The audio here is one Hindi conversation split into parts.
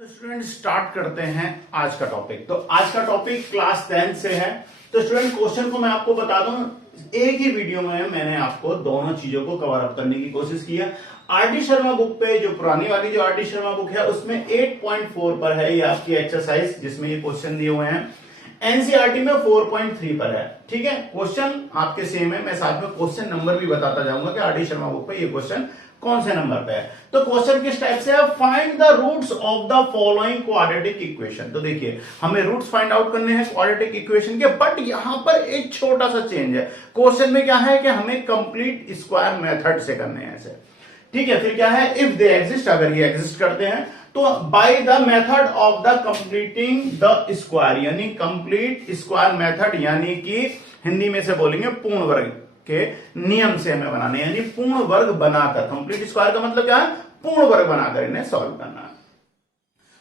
तो स्टूडेंट स्टार्ट करते हैं आज का टॉपिक। तो आज का टॉपिक क्लास 10 से है। तो स्टूडेंट क्वेश्चन को मैं आपको बता दूं, एक ही वीडियो में मैंने आपको दोनों चीजों को कवर अप करने की कोशिश की है। आरडी शर्मा बुक पे जो पुरानी वाली जो आरडी शर्मा बुक है उसमें 8.4 पर है ये आपकी एक्सरसाइज जिसमें ये क्वेश्चन दिए हुए हैं। एनसीईआरटी में 4.3 पर है। ठीक है, क्वेश्चन आपके सेम है। मैं साथ में क्वेश्चन नंबर भी बताता जाऊंगा कि आरडी शर्मा बुक पे ये क्वेश्चन कौन से नंबर पे है। तो क्वेश्चन किस टाइप से है, find the roots of the following quadratic equation. तो देखिए हमें रूट्स फाइंड आउट करने हैं क्वाड्रेटिक इक्वेशन के, बट यहां पर एक छोटा सा चेंज है। क्वेश्चन में क्या है कि हमें कंप्लीट स्क्वायर मेथड से करने हैं ऐसे। ठीक है, फिर क्या है, इफ दे एग्जिस्ट, अगर ये एग्जिस्ट करते हैं तो by the method of the completing the square, यानी कंप्लीट स्क्वायर मेथड, यानी कि हिंदी में से बोलेंगे पूर्ण वर्ग के नियम से हमें बनाने, यानी पूर्ण वर्ग बनाकर। कंप्लीट स्क्वायर का मतलब क्या है, पूर्ण वर्ग बनाकर इन्हें सॉल्व करना है।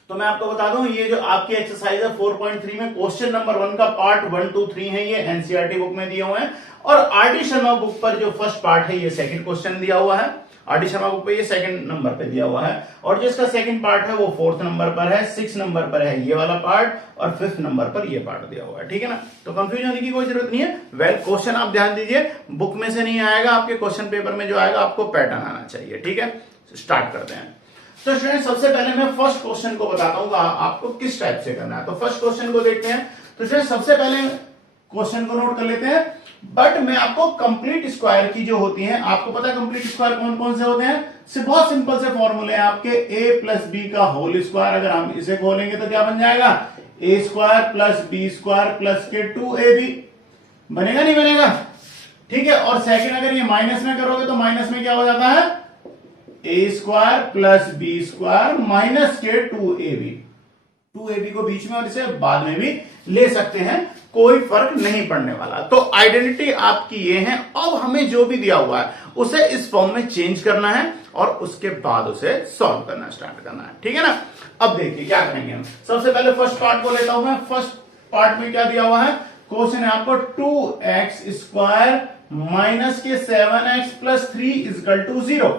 तो मैं आपको बता दूं ये जो आपकी एक्सरसाइज है 4.3 में क्वेश्चन नंबर 1 का पार्ट 1, 2, 3 है, ये एनसीईआरटी बुक में दिए हुए हैं। और आरडी शर्मा बुक पर जो फर्स्ट पार्ट है ये सेकंड क्वेश्चन दिया हुआ है। आरडी शर्मा बुक पे ये सेकंड नंबर पे दिया हुआ है, और जिसका सेकंड पार्ट है वो 4th नंबर पर है, 6th नंबर पर है ये वाला पार्ट, और 5th नंबर पर ये पार्ट दिया हुआ है। ठीक है ना, तो कंफ्यूज होने की कोई जरूरत नहीं है। वेल क्वेश्चन आप ध्यान दीजिए, बुक में से नहीं आएगा, आपके क्वेश्चन पेपर में जो आएगा आपको पैटर्न आना चाहिए। ठीक है, स्टार्ट करते हैं। तो स्टूडेंट सबसे पहले मैं फर्स्ट क्वेश्चन को बताता हूं आपको किस टाइप से करना है। तो फर्स्ट क्वेश्चन को देखते हैं। तो स्टूडेंट सबसे पहले क्वेश्चन को नोट कर लेते हैं, बट मैं आपको कंप्लीट स्क्वायर की जो होती है, आपको पता है कंप्लीट स्क्वायर कौन कौन से होते हैं। बहुत सिंपल से फॉर्मूले हैं आपके, a प्लस बी का होल स्क्वायर। अगर हम इसे खोलेंगे तो क्या बन जाएगा, a square plus B square plus के 2ab बनेगा, नहीं बनेगा। ठीक है, और सेकंड अगर ये माइनस में करोगे तो माइनस में क्या हो जाता है, a square plus B square minus के 2ab को बीच में और इसे बाद में भी ले सकते हैं, कोई फर्क नहीं पड़ने वाला। तो आइडेंटिटी आपकी ये है। अब हमें जो भी दिया हुआ है उसे इस फॉर्म में चेंज करना है और उसके बाद उसे सॉल्व करना स्टार्ट करना है। ठीक है ना, अब देखिए क्या करेंगे हम। सबसे पहले फर्स्ट पार्ट को लेता हूं मैं। फर्स्ट पार्ट में क्या दिया हुआ है, क्वेश्चन है आपको 2x स्क्वायर माइनस के 7x प्लस 3 इक्वल टू 0।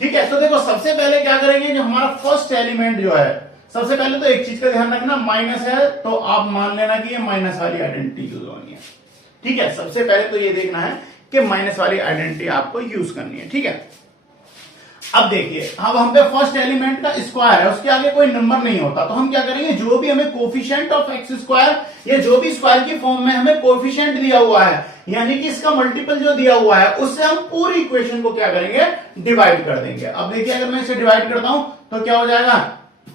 ठीक है, तो देखो सबसे पहले क्या करेंगे, जो हमारा फर्स्ट एलिमेंट जो है, सबसे पहले तो एक चीज का ध्यान रखना, माइनस है तो आप मान लेना कि ये माइनस वाली आइडेंटिटी यूज होनी है। ठीक है, सबसे पहले तो ये देखना है कि माइनस वाली आइडेंटिटी आपको यूज करनी है। ठीक है, अब देखिए अब हम पे फर्स्ट एलिमेंट का स्क्वायर है, उसके आगे कोई नंबर नहीं होता, तो हम क्या करेंगे, जो भी हमें कोफिशिएंट ऑफ एक्स स्क्वायर या जो भी स्क्वायर की फॉर्म में हमें कोफिशिएंट दिया हुआ है, यानी कि इसका मल्टीपल जो दिया हुआ है, उससे हम पूरी इक्वेशन को क्या करेंगे, डिवाइड कर देंगे। अब देखिए अगर मैं इसे डिवाइड करता हूं तो क्या हो जाएगा,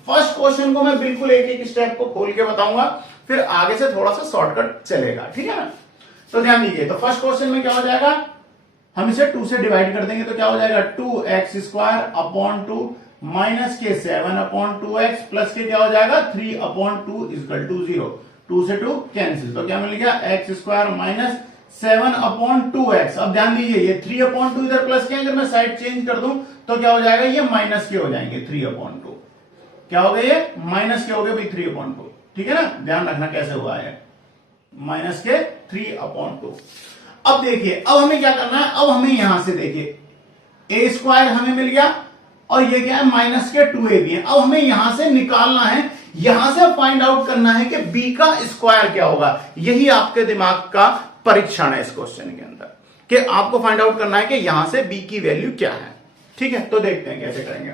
फर्स्ट क्वेश्चन को मैं बिल्कुल एक एक स्टेप को खोल के बताऊंगा, फिर आगे से थोड़ा सा शॉर्टकट चलेगा। ठीक है ना, तो ध्यान दीजिए। तो फर्स्ट क्वेश्चन में क्या हो जाएगा, हम इसे 2 से डिवाइड कर देंगे तो क्या हो जाएगा, 2x स्क्वायर अपॉन 2 माइनस के 7 अपॉन 2x प्लस के क्या हो जाएगा 3 अपॉन 2 इक्वल टू 0। 2 से 2 कैंसिल, तो क्या मिल गया, x square minus 7 upon 2x। अब ध्यान दीजिए ये 3 अपॉन 2 इधर प्लस के, अगर मैं साइड चेंज कर दूं तो क्या हो जाएगा, ये माइनस के हो जाएंगे 3 अपॉन 2। क्या हो गए, ये माइनस के हो गए भाई 3 अपॉन 2। ठीक है ना, ध्यान रखना कैसे हुआ है, माइनस के 3 अपॉन 2। अब देखिए अब हमें क्या करना है, अब हमें यहां से देखिए a स्क्वायर हमें मिल गया और ये क्या है माइनस के 2ab है। अब हमें यहां से निकालना है, यहां से फाइंड आउट करना है कि b का स्क्वायर क्या होगा। यही आपके दिमाग का परीक्षण है इस क्वेश्चन के अंदर, कि आपको फाइंड आउट करना है कि यहां से b की वैल्यू क्या है। ठीक है, तो देखते हैं कैसे करेंगे।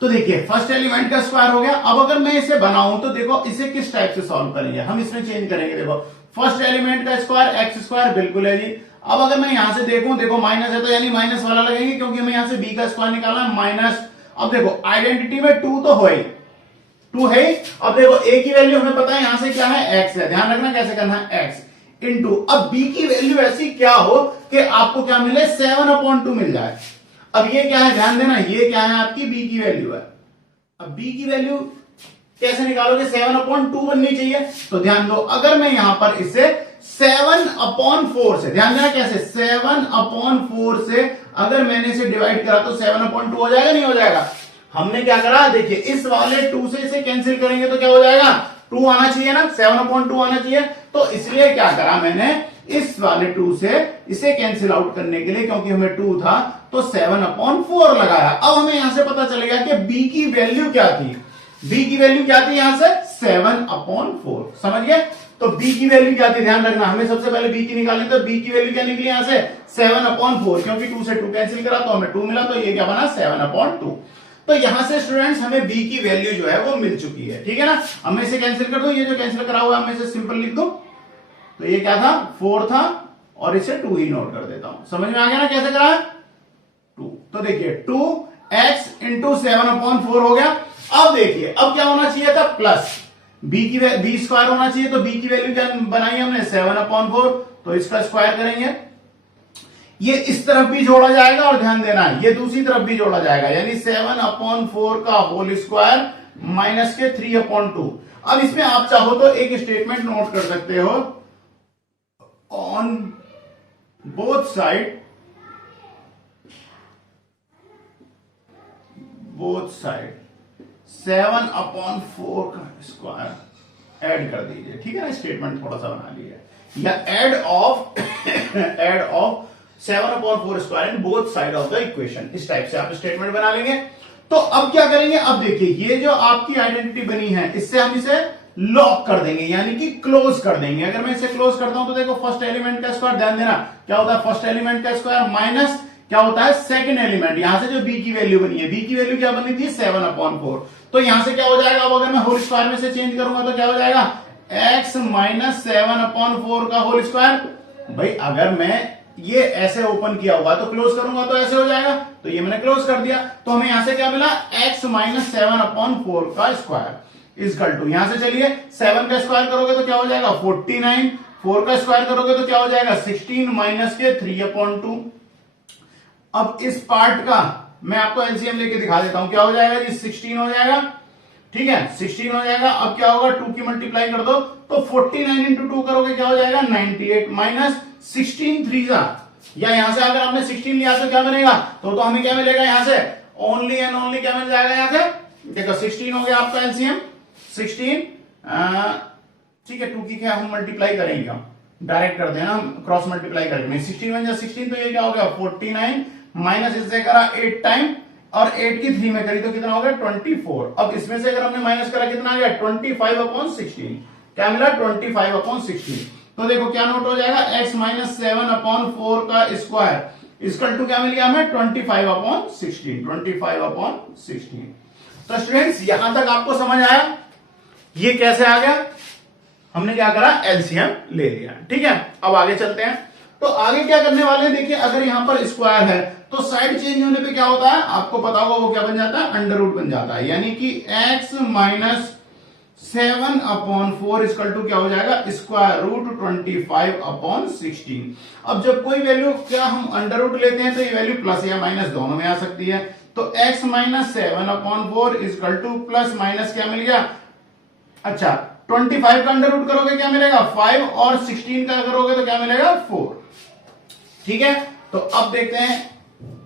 तो देखिए फर्स्ट एलिमेंट का स्क्वायर हो गया। अब अगर मैं इसे बनाऊं तो देखो इसे किस टाइप से सॉल्व करेंगे, हम इसमें चेंज करेंगे। देखो फर्स्ट एलिमेंट का स्क्वायर एक्स स्क्वायर बिल्कुल है जी। अब अगर मैं यहां से देखूं, देखो माइनस है तो यानी माइनस वाला लगेंगे, क्योंकि हमें यहां से बी का स्क्वायर निकालना है माइनस। अब देखो आइडेंटिटी में 2 तो हो ही, 2 है। अब देखो ए की वैल्यू हमें पता है यहां से क्या है, एक्स है। ध्यान रखना कैसे करना है, एक्स इंटू, अब बी की वैल्यू ऐसी क्या हो कि आपको क्या मिले, 7 अपॉन 2 मिल जाए। अब ये क्या है, ध्यान देना, ये क्या है आपकी बी की वैल्यू है। अब बी की वैल्यू कैसे निकालोगे, 7 अपॉन 2 बननी चाहिए। तो ध्यान दो, अगर मैं यहां पर इसे 7 अपॉन 4 से, ध्यान देना कैसे, 7 अपॉन 4 से अगर मैंने इसे डिवाइड करा तो 7 अपॉन 2 हो जाएगा, नहीं हो जाएगा। हमने क्या करा, देखिए इस वाले 2 से इसे कैंसिल करेंगे तो क्या हो जाएगा, 2 आना चाहिए ना, 7/2 आना चाहिए। तो इसलिए क्या करा मैंने, इस वाले 2 से इसे कैंसिल आउट करने के लिए, क्योंकि हमें 2 था तो 7/4 लगाया। अब हमें यहां से पता चलेगा कि b की वैल्यू क्या थी, b की वैल्यू क्या थी यहां से 7/4, समझ गए। तो b की वैल्यू क्या थी, ध्यान रखना, हमें सबसे पहले b की निकालनी, तो b की वैल्यू क्या निकली यहां से 7/4, क्योंकि 2 से 2 कैंसिल करा तो हमें 2 मिला, तो ये क्या बना 7/2। तो यहां से स्टूडेंट्स हमें b की वैल्यू जो है वो मिल चुकी है, ठीक है ना। अब मैं इसे कैंसिल कर दूं, ये जो कैंसिल करा हुआ है मैं इसे सिंपल लिख दूं, तो ये क्या था 4 था और इसे 2 ही नोट कर देता हूं। समझ में आ गया ना कैसे करा है 2। तो देखिए 2x इंटू 7/4 हो गया। अब देखिए अब क्या होना चाहिए था, प्लस b स्क्वायर होना चाहिए, तो b की वैल्यू क्या बनाई हमने 7/4, तो इसका स्क्वायर करेंगे, ये इस तरफ भी जोड़ा जाएगा और ध्यान देना है ये दूसरी तरफ भी जोड़ा जाएगा, यानी 7/4 का होल स्क्वायर माइनस के 3/2। अब इसमें आप चाहो तो एक स्टेटमेंट नोट कर सकते हो, ऑन बोथ साइड 7/4 का स्क्वायर ऐड कर दीजिए, ठीक है ना, स्टेटमेंट थोड़ा सा बना लीजिए, या add of 7/4 square in both side of the equation, इस टाइप से आप स्टेटमेंट बना लेंगे। तो अब क्या करेंगे, अब देखिए ये जो आपकी आइडेंटिटी बनी है इससे हम इसे लॉक कर देंगे, यानी कि क्लोज कर देंगे। अगर मैं इसे क्लोज करता हूं तो देखो फर्स्ट एलिमेंट का स्क्वायर, ध्यान देना क्या होता है, फर्स्ट एलिमेंट का स्क्वायर माइनस क्या होता है सेकंड एलिमेंट, यहां से जो b की वैल्यू बनी है, b की वैल्यू क्या बनी थी 7/4, तो यहां से क्या हो जाएगा, अब अगर मैं होल स्क्वायर में से चेंज करूंगा तो क्या हो जाएगा x माइनस 7/4 का होल स्क्वायर। भाई अगर मैं ये ऐसे ओपन किया हुआ तो क्लोज करूंगा तो ऐसे हो जाएगा, तो ये मैंने क्लोज कर दिया, तो हमें यहां से क्या मिला x माइनस 7/4 का स्क्वायर इजकल टू, यहां से चलिए 7 का स्क्वायर करोगे तो क्या हो जाएगा 49, 4 का स्क्वायर करोगे तो क्या हो जाएगा 16 माइनस के 3/2। अब इस पार्ट का मैं आपको एलसीएम लेके दिखा देता हूं, क्या हो जाएगा जी 16 हो जाएगा, ठीक है 16 हो जाएगा। अब क्या होगा 2 की मल्टीप्लाई कर दो तो 49 इंटू 2 करोगे क्या हो जाएगा 98 माइनस 16 3 या यहां से अगर आपने 16 लिया तो क्या बनेगा, तो हमें क्या मिलेगा यहां से ओनली एंड ओनली क्या मिल जाएगा यहां से, देखो 16 हो गया आपका एलसीएम 16, ठीक है 2 की क्या हम मल्टीप्लाई करेंगे, हम डायरेक्ट कर देना, क्रॉस मल्टीप्लाई करेंगे, 16 1 जा 16, तो ये क्या हो गया 49 माइनस इससे करा 8 टाइम और 8 की 3 में करी तो कितना हो गया 24। अब इसमें से अगर हमने माइनस करा कितना आ गया 25/16, क्या मिला 25/16। तो देखो क्या नोट हो जाएगा x माइनस 7/4 का स्क्वायर इसकल टू क्या मिल गया हमें 25/16, 25/16। तो स्टूडेंट्स यहां तक आपको समझ आया ये कैसे आ गया, हमने क्या करा एलसीएम ले लिया, ठीक है। अब आगे चलते हैं, तो आगे क्या करने वाले हैं, देखिए अगर यहां पर स्क्वायर है तो साइड चेंज होने पे क्या होता है आपको पता होगा, वो क्या बन जाता है अंडर रूट बन जाता है, यानी कि x माइनस 7/4 इक्वल टू क्या हो जाएगा स्क्वायर रूट 25/16। अब जब कोई वैल्यू क्या हम अंडर रूट लेते हैं तो ये वैल्यू प्लस या माइनस दोनों में आ सकती है, तो x minus 7/4 equal two plus minus क्या मिल गया, अच्छा 25 का अंडर रूट करोगे क्या मिलेगा 5 और 16 का करोगे तो क्या मिलेगा 4, ठीक है। तो अब देखते हैं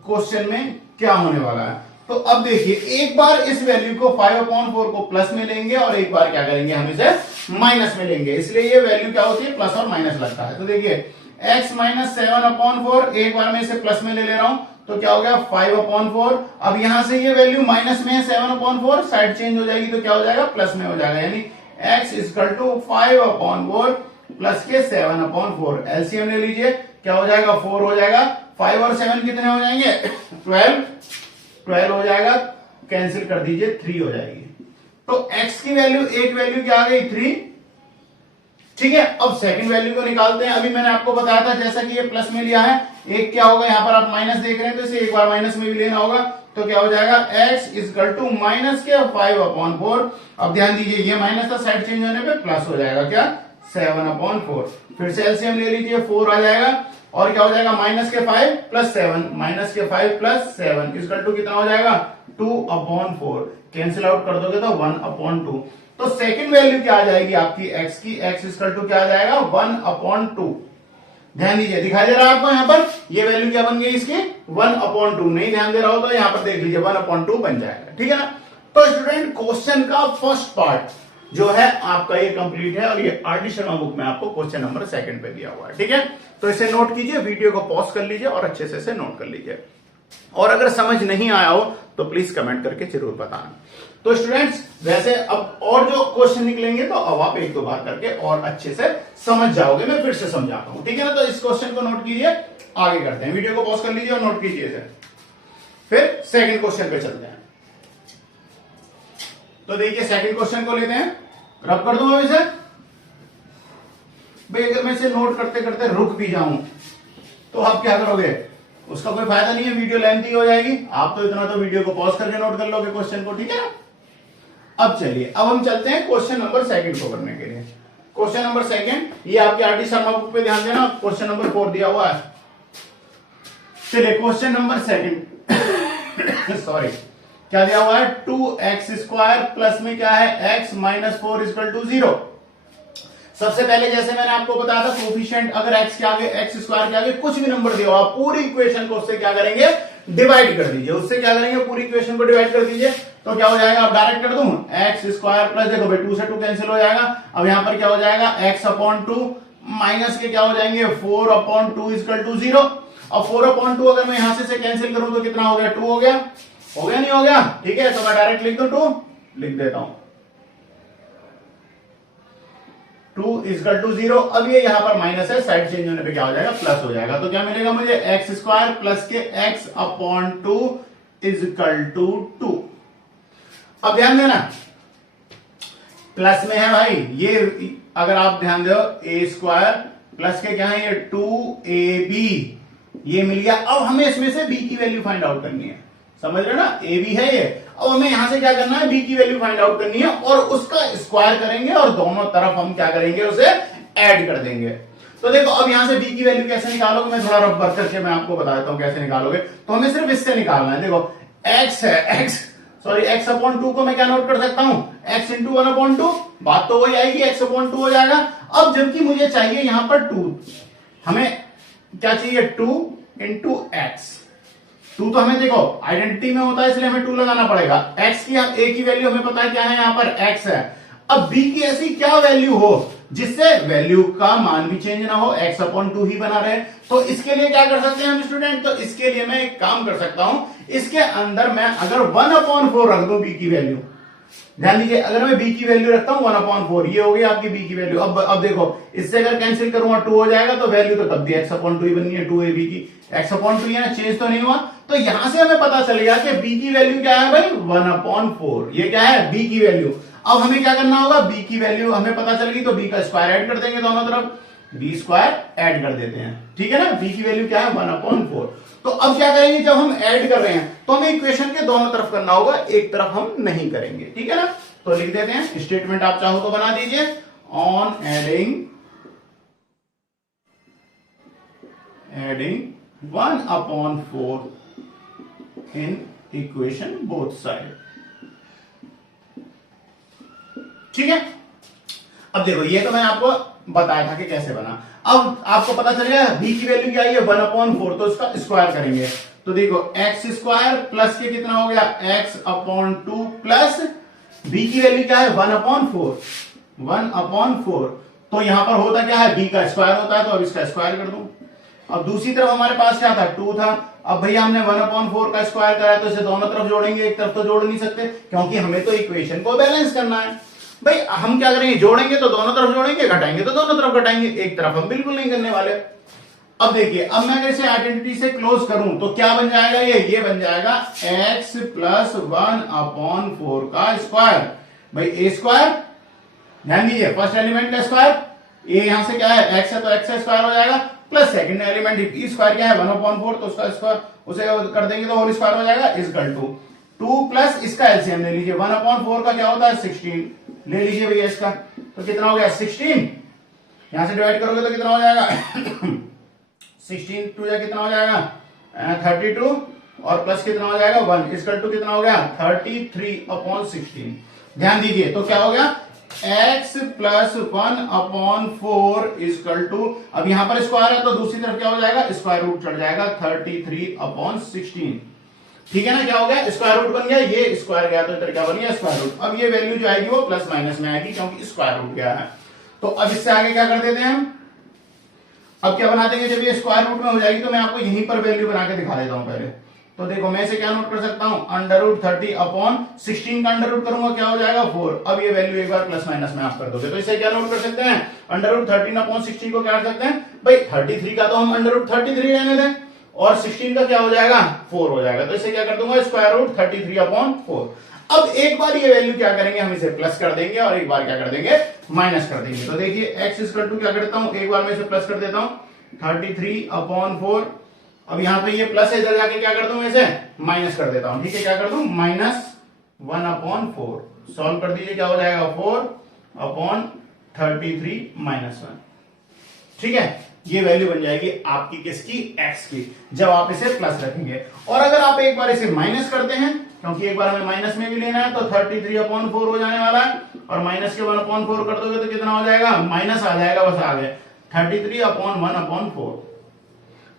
क्वेश्चन में क्या होने वाला है। तो अब देखिए एक बार इस वैल्यू को 5/4 को प्लस में लेंगे और एक बार क्या करेंगे हम इसे माइनस में लेंगे, इसलिए ये वैल्यू क्या होती है प्लस और माइनस लगता है। तो देखिए x माइनस 7/4 एक बार मैं इसे प्लस में ले रहा हूं तो क्या हो गया 5/4। अब यहां से ये वैल्यू माइनस में है 7/4, साइड चेंज हो जाएगी तो क्या हो जाएगा प्लस में हो जाएगा, यानी x इक्वल टू 5/4 प्लस के 7/4। एलसीएम ले लीजिए क्या हो जाएगा 4 हो जाएगा, 5 और 7 कितने हो जाएंगे 12 हो जाएगा, कैंसिल कर दीजिए 3 हो जाएगी। तो x की वैल्यू एक वैल्यू क्या आ गई 3, ठीक है। अब सेकंड वैल्यू को निकालते हैं, अभी मैंने आपको बताया था जैसा कि ये प्लस में लिया है, एक क्या होगा यहां पर आप माइनस देख रहे हैं तो इसे एक बार माइनस में भी लेना होगा, तो क्या हो जाएगा x इक्वल टू माइनस के 5/4। अब ध्यान दीजिए ये माइनस था साइड चेंज होने पे प्लस हो जाएगा क्या 7/4, फिर से एलसीएम ले लीजिए 4 आ जाएगा और क्या हो जाएगा माइनस के 5 प्लस 7, माइनस के 5 प्लस 7 इक्वल टू कितना हो जाएगा 2/4, कैंसिल आउट कर दोगे तो 1/2। तो सेकंड वैल्यू क्या आ जाएगी आपकी x की, x इक्वल टू क्या आ जाएगा 1/2। ध्यान दीजिए दिखाई दे रहा है आपको यहाँ पर ये वैल्यू क्या बन गई इसकी 1/2, नहीं ध्यान दे रहा हो तो यहाँ पर देख लीजिए 1/2 बन जाएगा, ठीक है ना। तो स्टूडेंट क्वेश्चन का फर्स्ट पार्ट जो है आपका ये कंप्लीट है और ये आरडी शर्मा बुक में आपको क्वेश्चन नंबर 2 पे दिया हुआ है। ठीक है, तो इसे नोट कीजिए, वीडियो को पॉज कर लीजिए और अच्छे से इसे नोट कर लीजिए। और अगर समझ नहीं आया हो तो प्लीज कमेंट करके जरूर बताना। तो स्टूडेंट्स वैसे अब और जो क्वेश्चन निकलेंगे तो अब आप एक दो बार करके और अच्छे से समझ जाओगे, मैं फिर से समझाता हूं। ठीक है ना, तो इस क्वेश्चन को नोट कीजिए, आगे करते हैं। वीडियो को पॉज कर लीजिए और नोट कीजिए इसे, फिर सेकंड क्वेश्चन पे चलते हैं। तो देखिए सेकंड क्वेश्चन को लेते हैं, रब कर दूं इसे। भाई अगर मैं इसे नोट करते करते रुक भी जाऊं तो आप क्या करोगे, उसका कोई फायदा नहीं है, वीडियो लेंथी हो जाएगी। आप तो इतना तो वीडियो को पॉज करके नोट कर लोगे क्वेश्चन को। ठीक है ना, अब चलिए अब हम चलते हैं क्वेश्चन नंबर 2 को करने के लिए। क्वेश्चन नंबर 2 ये आपके आरडी शर्मा बुक पे ध्यान देना, क्वेश्चन नंबर 4 दिया हुआ है। चलिए क्वेश्चन नंबर 2 सॉरी क्या दिया हुआ है, 2x² प्लस में क्या है x - 4 = 0। सबसे पहले जैसे मैंने आपको बताया था कोफिशिएंट अगर x के आगे x² के आगे कुछ भी नंबर दिया हो, आप पूरी इक्वेशन को उससे क्या करेंगे, डिवाइड कर दीजिए। उससे क्या करेंगे, पूरी इक्वेशन को डिवाइड कर दीजिए। तो क्या हो जाएगा, आप डायरेक्ट कर दूं, x² प्लस देखो भाई 2 से 2 कैंसिल हो जाएगा। अब यहां पर क्या हो जाएगा, x/2 माइनस के क्या हो जाएंगे 4/2 = 0। अब 4/2 अगर मैं यहां से कैंसिल करूं तो कितना हो गया, 2 हो गया नहीं हो गया। ठीक है, तो मैं डायरेक्ट लिख दूं 2, लिख देता हूं 2 = 0। अब ये यहां पर माइनस है, साइड चेंज होने पे क्या हो जाएगा, प्लस हो जाएगा। तो क्या मिलेगा मुझे, x² प्लस के x/2 = 2। अब ध्यान देना प्लस में है भाई, ये अगर आप ध्यान दो a² प्लस के क्या है ये 2ab, ये मिल गया। अब हमें इसमें से b की वैल्यू फाइंड आउट करनी है, समझ रहे ना, ab है ये। अब हमें यहां से क्या करना है, b की वैल्यू फाइंड आउट करनी है और उसका स्क्वायर करेंगे और दोनों तरफ हम क्या करेंगे, उसे ऐड कर देंगे। तो देखो अब यहां से b की वैल्यू कैसे निकालोगे, मैं थोड़ा रफ भर करके मैं आपको बता देता हूं कैसे निकालोगे। तो हमें सिर्फ इससे निकालना है। देखो x है, x/2 को मैं क्या नोट कर सकता हूं, x × 1/2, बात तो वही आएगी, x/2 हो जाएगा। अब जबकि मुझे चाहिए यहां पर 2, हमें क्या चाहिए, 2 × x। 2 तो हमें देखो आइडेंटिटी में होता है इसलिए हमें 2 लगाना पड़ेगा। x की a की वैल्यू हमें पता है क्या है, यहां पर x है। अब b की ऐसी क्या वैल्यू हो जिससे वैल्यू का मान भी चेंज ना हो, x/2 ही बना रहे। तो इसके लिए क्या कर सकते हैं हम स्टूडेंट, तो इसके लिए मैं एक काम कर सकता हूं, इसके अंदर मैं अगर 1/4 रख दूं b की वैल्यू, ध्यान दीजिए अगर मैं b की वैल्यू रखता हूं 1/4, ये हो गई आपकी b की वैल्यू। अब देखो इससे अगर कैंसिल करूंगा 2 हो जाएगा, तो वैल्यू तो तब भी x/2 ही बननी है, 2ab की x/2 है ना, चेंज तो नहीं हुआ। तो यहां से हमें पता चलेगा कि b की वैल्यू क्या है भाई, 1/4, ये क्या है b की वैल्यू। अब हमें क्या करना होगा, b की वैल्यू हमें पता चलेगी तो b का स्क्वायर ऐड कर देंगे दोनों तरफ, b² ऐड कर देते हैं। ठीक है ना, b की वैल्यू क्या है 1/4। तो अब क्या करेंगे, जब हम ऐड कर रहे हैं तो हमें इक्वेशन के दोनों तरफ करना होगा, एक तरफ हम नहीं करेंगे। ठीक है ना, तो लिख देते हैं, स्टेटमेंट आप चाहो तो बना दीजिए, on adding 1/4 in equation both side. ठीक है, अब देखो ये तो मैं आपको बताया था कि कैसे बना। अब आपको पता चल गया b की वैल्यू क्या है 1/4, तो इसका स्क्वायर करेंगे। तो देखो x² प्लस के कितना हो गया, x/2 प्लस b की वैल्यू क्या है 1/4। तो यहां पर होता क्या है, b का स्क्वायर होता है, तो अब इसका स्क्वायर कर दूं। अब दूसरी तरफ हमारे पास क्या था, 2 था। अब भैया हमने 1/4 का स्क्वायर कराया तो इसे दोनों तरफ जोड़ेंगे, एक तरफ तो जोड़ नहीं सकते क्योंकि हमें तो इक्वेशन को बैलेंस करना है। भाई हम क्या करेंगे, जोड़ेंगे तो दोनों तरफ जोड़ेंगे, घटाएंगे तो दोनों तरफ घटाएंगे, एक तरफ हम बिल्कुल नहीं करने वाले। अब देखिए, अब मैं अगर इसे आइडेंटिटी से क्लोज करूं तो क्या बन जाएगा, ये बन जाएगा x + 1/4 का स्क्वायर। भाई a², ध्यान दीजिए फर्स्ट एलिमेंट का स्क्वायर, ये यहां से क्या है x है तो x का स्क्वायर हो जाएगा, प्लस सेकंड एलिमेंट b² क्या है 1/4, तो उसका स्क्वायर उसे कर देंगे तो होल स्क्वायर हो जाएगा, इक्वल टू 2 प्लस इसका एलसीएम ले लीजिए, 1/4 का क्या होता है 16, ले लीजिए भैया इसका, तो कितना हो गया 16, यहां से डिवाइड करोगे तो कितना हो जाएगा 16 2 या कितना हो जाएगा 32 और प्लस कितना हो जाएगा 1 इक्वल टू कितना हो गया 33/16। ध्यान दीजिए तो क्या हो गया x + 1/4 इक्वल टू, अब यहां पर स्क्वायर है तो दूसरी तरफ क्या हो जाएगा स्क्वायर रूट चढ़ जाएगा 33/16। ठीक है ना, क्या हो गया, स्क्वायर रूट बन गया, ये स्क्वायर गया तो इधर क्या बन गया, स्क्वायर रूट। अब ये वैल्यू जो आएगी वो प्लस माइनस में आएगी क्योंकि स्क्वायर रूट गया है। तो अब इससे आगे क्या कर देते हैं हम, अब क्या बना देंगे, जब ये स्क्वायर रूट में हो जाएगी तो मैं आपको यहीं पर वैल्यू बना के दिखा देता हूं पहले। तो देखो मैं इसे क्या नोट कर सकता हूं, अंडर रूट 30 अपॉन 16 का अंडर रूट करूंगा क्या हो जाएगा 4। अब ये वैल्यू एक बार प्लस माइनस में आप कर दोगे तो इसे क्या नोट कर सकते हैं, अंडर रूट 13 अपॉन 16 को क्या कर सकते हैं भाई, 33 का तो हम अंडर रूट 33 रहने दें और 16 का क्या हो जाएगा 4 हो जाएगा। तो इसे क्या कर दूंगा, स्क्वायर रूट 33 अपॉन 4। अब एक बार ये वैल्यू क्या करेंगे, हम इसे प्लस कर देंगे और एक बार क्या कर देंगे, माइनस कर देंगे। तो देखिए x इक्वल टू क्या करता हूं, एक बार मैं इसे प्लस कर देता हूं 33 अपॉन 4। अब यहां पे ये प्लस है, इधर जाके क्या कर दूं, मैं इसे माइनस कर देता हूं। ठीक है, क्या कर दूं, -1 अपॉन 4। सॉल्व कर दीजिए, क्या हो जाएगा 4 अपॉन 33 -1। ठीक है, ये वैल्यू बन जाएगी आपकी किसकी, x की, जब आप इसे प्लस रखेंगे। और अगर आप एक बार इसे माइनस करते हैं, क्योंकि एक बार हमें माइनस में भी लेना है, तो 33 अपॉन 4 हो जाने वाला है और माइनस के 1 अपॉन 4 कर दोगे तो कितना हो जाएगा, माइनस आ जाएगा, बस आ गए 33 अपॉन 1 अपॉन 4,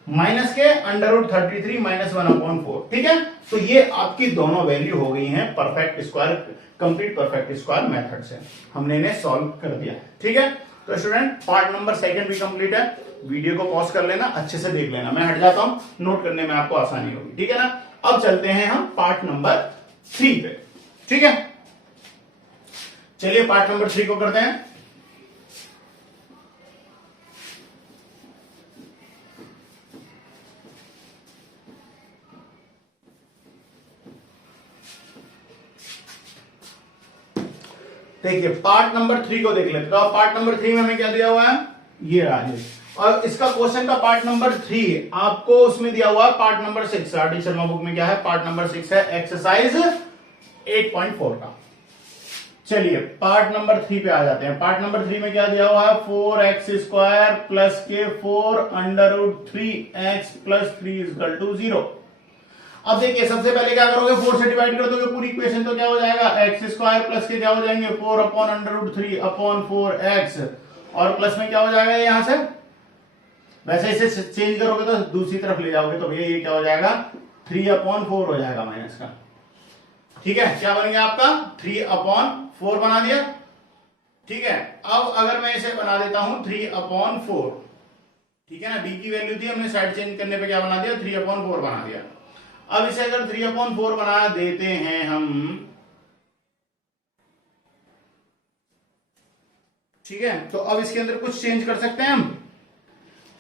माइनस के अंडर रूट 33 माइनस 1 अपॉन 4। ठीक है, तो ये आपकी दोनों वैल्यू हो गई हैं perfect square, complete perfect square method से हमने इन्हें सॉल्व कर दिया। ठीक है, तो स्टूडेंट पार्ट नंबर 2 भी कंप्लीट है। वीडियो को पॉज कर लेना, अच्छे से देख लेना, मैं हट जाता हूं, नोट करने में आपको आसानी होगी। ठीक है ना, अब चलते हैं हम पार्ट नंबर 3 पे। ठीक है, चलिए पार्ट नंबर 3 को करते हैं। देखिए पार्ट नंबर 3 को देख लेते हैं। तो पार्ट नंबर 3 में हमें क्या दिया हुआ है, ये रहा है, और इसका क्वेश्चन का पार्ट नंबर 3 आपको उसमें दिया हुआ है part number 6। RT Sharma book में क्या है, पार्ट नंबर 6 है, एक्सरसाइज 8.4 का। चलिए पार्ट नंबर 3 पे आ जाते हैं। पार्ट नंबर 3 में क्या दिया हुआ है, 4x² प्लस के 4 under root 3x plus 3 equal to 0। अब देखिए सबसे पहले क्या करोगे, 4 से डिवाइड कर दोगे पूरी इक्वेशन, तो क्या हो जाएगा, x² प्लस के क्या हो जाएंगे 4 upon under root 3 upon 4x, और प्लस में क्या हो जाएगा यहां से, वैसे इसे चेंज करोगे तो दूसरी तरफ ले जाओगे तो भैया ये क्या हो जाएगा 3 अपॉन 4 हो जाएगा माइनस का। ठीक है, क्या बन गया आपका 3 अपॉन 4 बना दिया। ठीक है, अब अगर मैं इसे बना देता हूं 3 अपॉन 4, ठीक है ना, b की वैल्यू थी, हमने साइड चेंज करने पे क्या बना दिया 3 अपॉन 4 बना दिया। अब इसे अगर 3 अपॉन 4 बना देते हैं हम, ठीक है, तो अब इसके अंदर कुछ चेंज कर सकते हैं हम।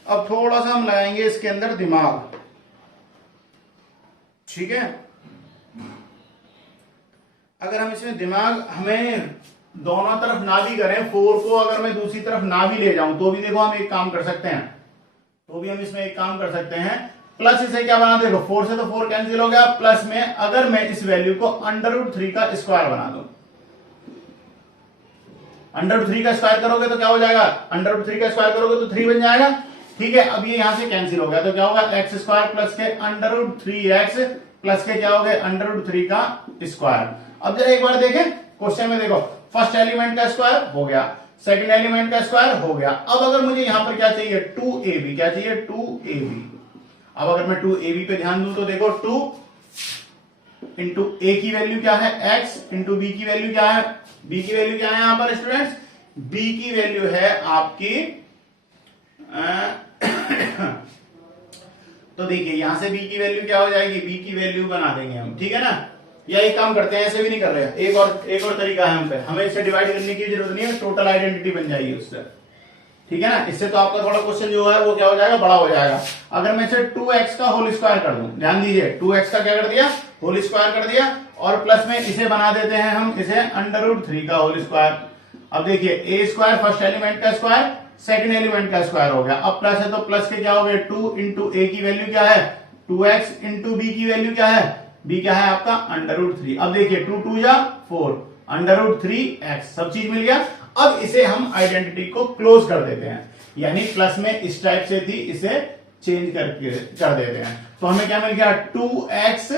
अब थोड़ा सा हम लगाएंगे इसके अंदर दिमाग। ठीक है, अगर हम इसमें दिमाग, हमें दोनों तरफ ना भी करें, 4 को अगर मैं दूसरी तरफ ना भी ले जाऊं तो भी देखो हम एक काम कर सकते हैं, तो भी हम इसमें एक काम कर सकते हैं, प्लस इसे क्या बना, देखो 4 से तो 4 कैंसिल हो गया, प्लस में अगर मैं इस वैल्यू को अंडर रूट 3 का स्क्वायर बना दूं, अंडर रूट 3 का स्क्वायर करोगे तो क्या हो जाएगा, अंडर रूट 3 का स्क्वायर करोगे तो 3 बन जाएगा। ठीक है, अब ये यहां से कैंसिल हो गया तो क्या होगा, x² प्लस के अंडर रूट 3x प्लस के क्या हो गए अंडर रूट 3 का स्क्वायर। अब जरा एक बार देखें क्वेश्चन में, देखो फर्स्ट एलिमेंट का स्क्वायर हो गया, सेकंड एलिमेंट का स्क्वायर हो गया। अब अगर मुझे यहां पर क्या चाहिए 2ab, क्या चाहिए 2ab। अब अगर मैं 2ab पे ध्यान दूं तो देखो 2 इंटू a की वैल्यू क्या है x, इंटू b की वैल्यू क्या है, b की वैल्यू क्या है यहां पर स्टूडेंट्स, b की वैल्यू है आपकी तो देखिए यहां से b की वैल्यू क्या हो जाएगी, b की वैल्यू बना देंगे हम। ठीक है ना, या एक काम करते हैं, ऐसे भी नहीं कर रहे हैं, एक और तरीका है हम पे, हमें इसे डिवाइड करने की जरूरत नहीं है, टोटल आइडेंटिटी बन जाएगी उससे। ठीक है ना, इससे तो आपका थोड़ा क्वेश्चन जो है वो क्या हो जाएगा, बड़ा हो जाएगा। अगर मैं इसे 2x का होल स्क्वायर कर दूं, ध्यान दीजिए 2x का क्या कर दिया, होल स्क्वायर कर दिया, और प्लस में इसे बना देते हैं हम, इसे अंडर रूट 3 का होल स्क्वायर। अब देखिए a² फर्स्ट एलिमेंट का स्क्वायर, सेकंड एलिमेंट का स्क्वायर हो गया। अब प्लस है तो प्लस के क्या हो गए 2 इंटू a की वैल्यू क्या है 2x, इंटू b की वैल्यू क्या है, b क्या है आपका अंडर रूट 3। अब देखिए 2 2 या 4 अंडर रूट 3x, सब चीज मिल गया। अब इसे हम आइडेंटिटी को क्लोज कर देते हैं, यानी प्लस में इस टाइप से थी, इसे चेंज करके कर देते हैं। तो हमें क्या मिल गया 2x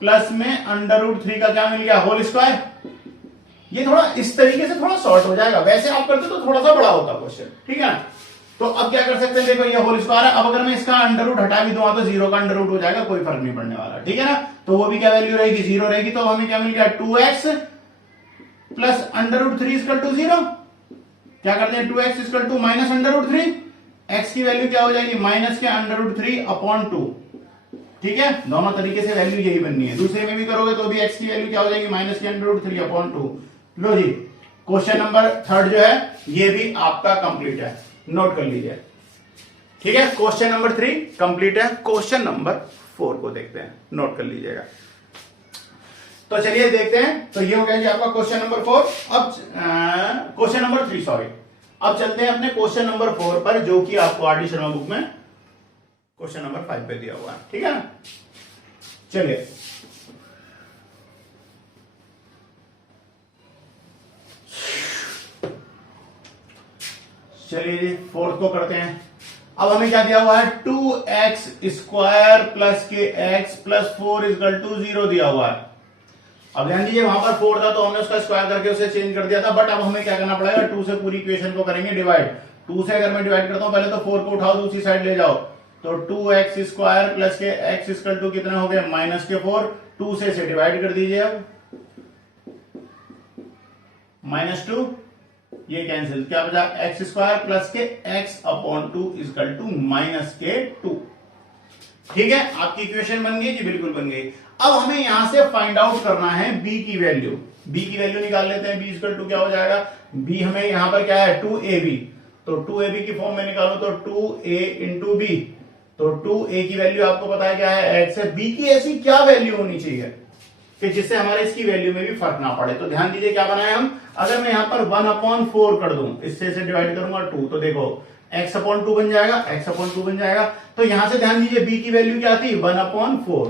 प्लस में अंडर रूट 3 का क्या मिल गया होल स्क्वायर। ये थोड़ा इस तरीके से थोड़ा शॉर्ट हो जाएगा, वैसे आप करते तो थोड़ा सा बड़ा होता क्वेश्चन। ठीक है ना, तो अब क्या कर सकते हैं, देखो ये होल स्क्वायर है, अब अगर मैं इसका अंडर रूट हटा भी दूंगा तो 0 का अंडर रूट हो जाएगा, कोई फर्क नहीं पड़ने वाला, ठीक है ना। तो वो भी क्या वैल्यू रहेगी, 0 रहेगी। तो हमें क्या मिल गया, 2x plus under root 3 equal to 0। क्या करते हैं, 2x equal to minus under root 3, x की वैल्यू क्या हो जाएगी, माइनस के अंडर रूट 3 अपॉन 2, ठीक है। दोनों तरीके से वैल्यू यही बननी है। दूसरे में भी करोगे तो भी x की वैल्यू क्या हो जाएगी, माइनस के अंडर रूट 3 अपॉन 2। लो जी, क्वेश्चन नंबर 3 जो है ये भी आपका कंप्लीट है, नोट कर लीजिए, ठीक है। क्वेश्चन नंबर 3 कंप्लीट है। क्वेश्चन नंबर 4 को देखते हैं, नोट कर लीजिएगा। तो चलिए देखते हैं। तो ये हो गया जी आपका क्वेश्चन नंबर 4। अब क्वेश्चन नंबर 3 सॉरी। अब चलते हैं अपने क्वेश्चन नंबर 4 पर, जो कि आपको आरडी शर्मा बुक में क्वेश्चन नंबर 5 पे दिया हुआ है, ठीक है ना। चलिए चलिए 4th को करते हैं। अब हमें क्या दिया हुआ है, 2x स्क्वायर प्लस के x प्लस 4 इक्वल टू 0 दिया हुआ है। अब ध्यान दीजिए, वहां पर 4 था तो हमने उसका स्क्वायर करके उसे चेंज कर दिया था, बट अब हमें क्या करना पड़ेगा, 2 से पूरी इक्वेशन को करेंगे डिवाइड। 2 से अगर मैं डिवाइड करता हूं, पहले तो 4 को उठाओ दूसरी साइड ले जाओ, तो 2x स्क्वायर प्लस के x इक्वल टू कितने हो गए, माइनस के 4। 2 से इसे डिवाइड कर दीजिए, अब -2, ये कैंसिल, क्या बचा, एक्स स्क्वायर प्लस के x upon 2 equal to minus के 2, ठीक है। आपकी इक्वेशन बन गई जी, बिल्कुल बन गई। अब हमें यहां से फाइंड आउट करना है b की वैल्यू। b की वैल्यू निकाल लेते हैं। b इक्वल टू क्या हो जाएगा, b हमें यहां पर क्या है, 2ab, तो 2ab की फॉर्म में निकालो तो 2a इंटू बी, तो 2a की वैल्यू आपको पता है क्या है, x है। b की ऐसी क्या वैल्यू होनी चाहिए कि जिससे हमारे इसकी वैल्यू में भी फर्क ना पड़े। तो ध्यान दीजिए क्या बनाए हम, अगर मैं यहां पर 1/4 कर दूं, इससे से डिवाइड करूंगा 2, तो देखो x अपॉन 2 बन जाएगा, x अपॉन 2 बन जाएगा। तो यहां से ध्यान दीजिए b की वैल्यू क्या थी, 1/4,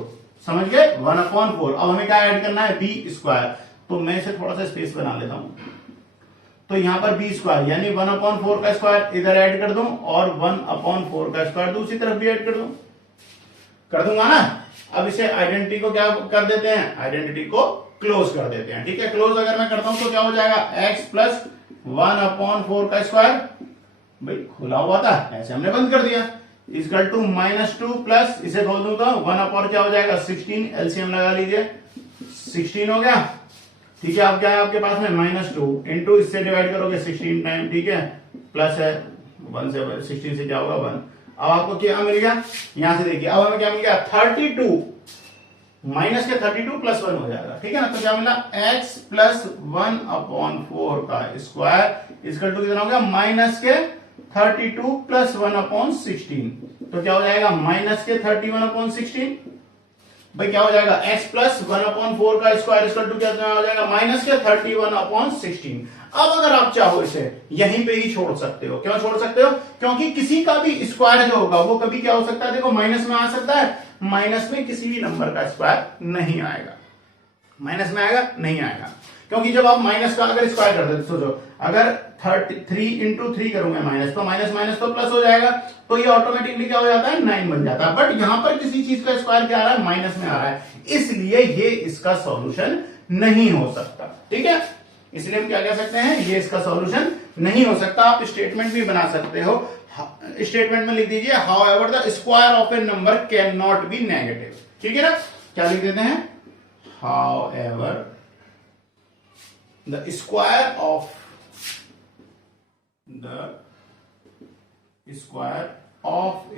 समझ गए, 1/4। अब हमें क्या ऐड करना है, b स्क्वायर। तो मैं इसे थोड़ा सा स्पेस बना लेता हूं, तो यहां पर b स्क्वायर यानी 1/4 का स्क्वायर इधर ऐड कर दूं, और 1/4 का स्क्वायर दूसरी तरफ भी ऐड कर दूंगा ना। अब इसे आइडेंटिटी को क्या कर देते हैं, आइडेंटिटी को क्लोज कर देते हैं, ठीक है। क्लोज अगर मैं करता हूं तो क्या हो जाएगा, x प्लस 1/4 का स्क्वायर, भाई खुला हुआ था ऐसे हमने बंद कर दिया, इक्वल टू -2 प्लस, इसे खोल दूं तो 1/4 क्या हो जाएगा, 16, एलसीएम लगा लीजिए, 16 हो गया, ठीक है। अब क्या है आपके पास में, -2 इंटू इससे डिवाइड करोगे 16 टाइम, ठीक है, प्लस है 1 से 16 से क्या होगा 1। अब आपको क्या मिल गया, यहां से देखिए, अब हमें क्या मिल गया, 32 माइनस के 32 प्लस 1 हो जाएगा, ठीक है ना। तो क्या मिला, x प्लस 1/4 का स्क्वायर इक्वल टू कितना हो गया, माइनस के 32 प्लस 1/16। तो क्या हो जाएगा, माइनस के 31/16। भाई क्या हो जाएगा, x प्लस 1/4 का स्क्वायर इक्वल टू क्या हो जाएगा, माइनस के 31/16। अब अगर आप चाहो इसे यहीं पे ही छोड़ सकते हो। क्यों छोड़ सकते हो, क्योंकि किसी का भी स्क्वायर जो होगा वो कभी क्या हो सकता है, देखो माइनस में आ सकता है, माइनस में किसी भी नंबर का स्क्वायर नहीं आएगा, माइनस में आएगा नहीं आएगा, क्योंकि जब आप माइनस का अगर स्क्वायर कर देते, सोचो अगर 3 इंटू 3 करूंगा माइनस, तो माइनस माइनस तो प्लस हो जाएगा, तो ये ऑटोमेटिकली क्या हो जाता है, 9 बन जाता है। बट यहां पर किसी चीज का स्क्वायर क्या आ रहा है, माइनस में आ रहा है, इसलिए ये इसका सॉल्यूशन नहीं हो सकता, ठीक है। इसलिए हम क्या कह सकते हैं, ये इसका सॉल्यूशन नहीं हो सकता। आप स्टेटमेंट भी बना सकते हो, स्टेटमेंट में लिख दीजिए, how ever the square of A number can not be negative, ठीक है ना। क्या लिख देते हैं, how ever the square of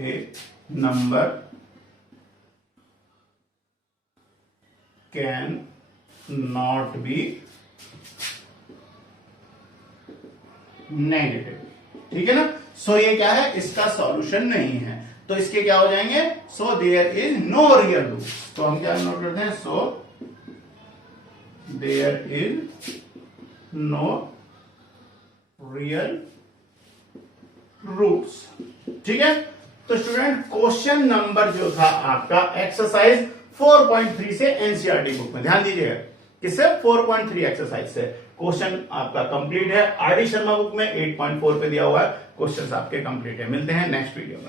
A number can not be negative, ठीक है ना। सो ये क्या है, इसका सॉल्यूशन नहीं है, तो इसके क्या हो जाएंगे, so there is no real root. तो हम क्या नोट करते हैं, so there is no real roots, ठीक है। तो स्टूडेंट क्वेश्चन नंबर जो था आपका एक्सरसाइज 4.3 से एनसीईआरटी बुक में, ध्यान दीजिएगा किससे, 4.3 एक्सरसाइज से क्वेश्चन आपका कंप्लीट है। आरडी शर्मा बुक में 8.4 पे दिया हुआ है, क्वेश्चंस आपके कंप्लीट है। मिलते हैं नेक्स्ट वीडियो में।